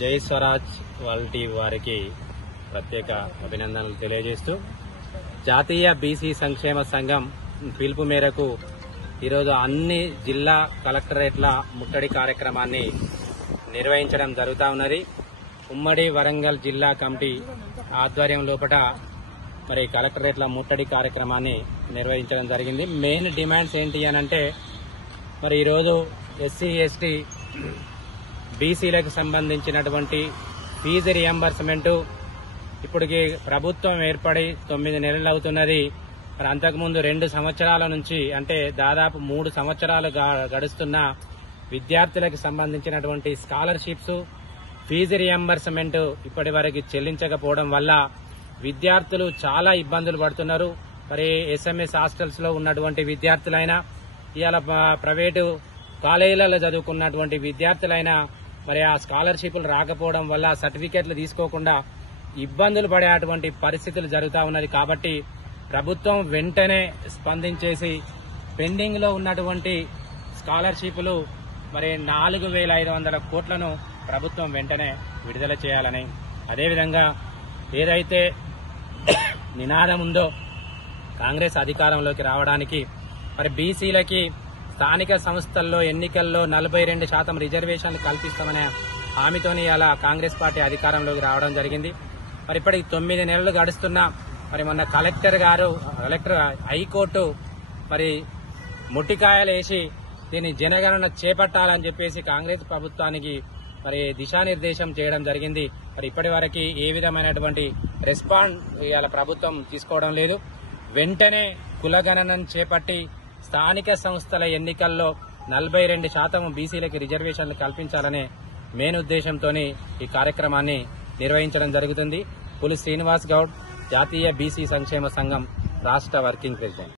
జై స్వరాజ్ వారికి ప్రత్యేక అభినందనలు తెలియజేస్తూ జాతీయ బీసీ సంక్షేమ సంఘం పిలుపు మేరకు ఈరోజు అన్ని జిల్లా కలెక్టరేట్ల ముట్టడి కార్యక్రమాన్ని నిర్వహించడం జరుగుతూ ఉన్నది. ఉమ్మడి వరంగల్ జిల్లా కమిటీ ఆధ్వర్యం లోపల మరి కలెక్టరేట్ల ముట్టడి కార్యక్రమాన్ని నిర్వహించడం జరిగింది. మెయిన్ డిమాండ్స్ ఏంటి అనంటే మరి ఈరోజు ఎస్సీ ఎస్టీ బీసీలకు సంబంధించినటువంటి ఫీజు రియంబర్స్మెంట్ ఇప్పటికి ప్రభుత్వం ఏర్పడి 9 నెలలు అవుతున్నది. మరి అంతకుముందు 2 సంవత్సరాల నుంచి అంటే దాదాపు 3 సంవత్సరాలు గడుస్తున్న విద్యార్థులకు సంబంధించినటువంటి స్కాలర్షిప్స్ ఫీజు రియంబర్స్మెంట్ ఇప్పటి వరకు చెల్లించకపోవడం వల్ల విద్యార్థులు చాలా ఇబ్బందులు పడుతున్నారు. మరి ఎస్ఎంఎస్ హాస్టల్స్ లో ఉన్నటువంటి విద్యార్థులైనా ఇవాళ ప్రైవేటు కాలేజీలలో చదువుకున్నటువంటి విద్యార్థులైనా మరి ఆ స్కాలర్షిప్లు రాకపోవడం వల్ల సర్టిఫికెట్లు తీసుకోకుండా ఇబ్బందులు పడేటువంటి పరిస్థితులు జరుగుతూ ఉన్నది. కాబట్టి ప్రభుత్వం వెంటనే స్పందించేసి పెండింగ్ లో ఉన్నటువంటి స్కాలర్షిప్లు మరి 4,500 కోట్లను ప్రభుత్వం వెంటనే విడుదల చేయాలని, అదేవిధంగా ఏదైతే నినాదం ఉందో కాంగ్రెస్ అధికారంలోకి రావడానికి మరి బీసీలకి స్థానిక సంస్థల్లో ఎన్నికల్లో 42% రిజర్వేషన్లు కల్పిస్తామనే హామీతోని అలా కాంగ్రెస్ పార్టీ అధికారంలోకి రావడం జరిగింది. మరి ఇప్పటికి 9 నెలలు గడుస్తున్నా మరి మొన్న కలెక్టర్ హైకోర్టు మరి ముట్టికాయలు వేసి దీన్ని జనగణన చేపట్టాలని చెప్పేసి కాంగ్రెస్ ప్రభుత్వానికి మరి దిశానిర్దేశం చేయడం జరిగింది. మరి ఇప్పటి వరకు ఏ విధమైనటువంటి రెస్పాండ్ ఇవాళ ప్రభుత్వం తీసుకోవడం లేదు. వెంటనే కులగణనను చేపట్టి స్థానిక సంస్థల ఎన్నికల్లో 42% బీసీలకి రిజర్వేషన్లు కల్పించాలనే మెయిన్ ఉద్దేశంతో ఈ కార్యక్రమాన్ని నిర్వహించడం జరుగుతుంది. పులి శ్రీనివాస్ గౌడ్, జాతీయ బీసీ సంక్షేమ సంఘం రాష్ట్ర వర్కింగ్ ప్రెసిడెంట్.